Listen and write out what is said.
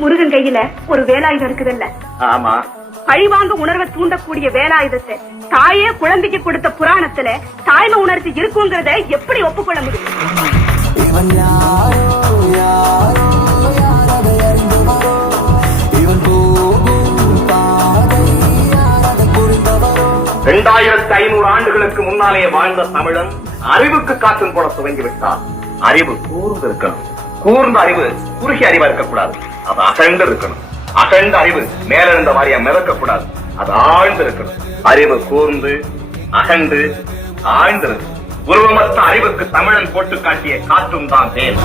முருகன் கையில ஒரு வேலாயுதம் இருக்குதுல்ல? ஆமா. பழிவாங்க உணர்வை தூண்டக்கூடிய வேலாயுதத்தை தாயே குழந்தைக்கு கொடுத்த புராணத்துல தாய்மை உணர்ச்சி இருக்குங்கிறத எப்படி ஒப்புக்கொள்ள முடியும்? 2500 ஆண்டுகளுக்கு முன்னாலே வாழ்ந்த தமிழன் அறிவுக்கு காற்றும் போட துவங்கிவிட்டார். அறிவு கூர்ந்து இருக்கணும். கூர்ந்த அறிவு குறுகிய அறிவா இருக்கக்கூடாது. அது அகழ்ந்து இருக்கணும். அகழ்ந்த அறிவு மேலிருந்த மாதிரியா மிதக்கக்கூடாது. அது ஆழ்ந்து இருக்கணும். அறிவு கூர்ந்து அகழ்ந்து ஆழ்ந்திருக்கு. உருவமற்ற அறிவுக்கு தமிழன் போட்டு காட்டிய காற்றும் தான் தேன்.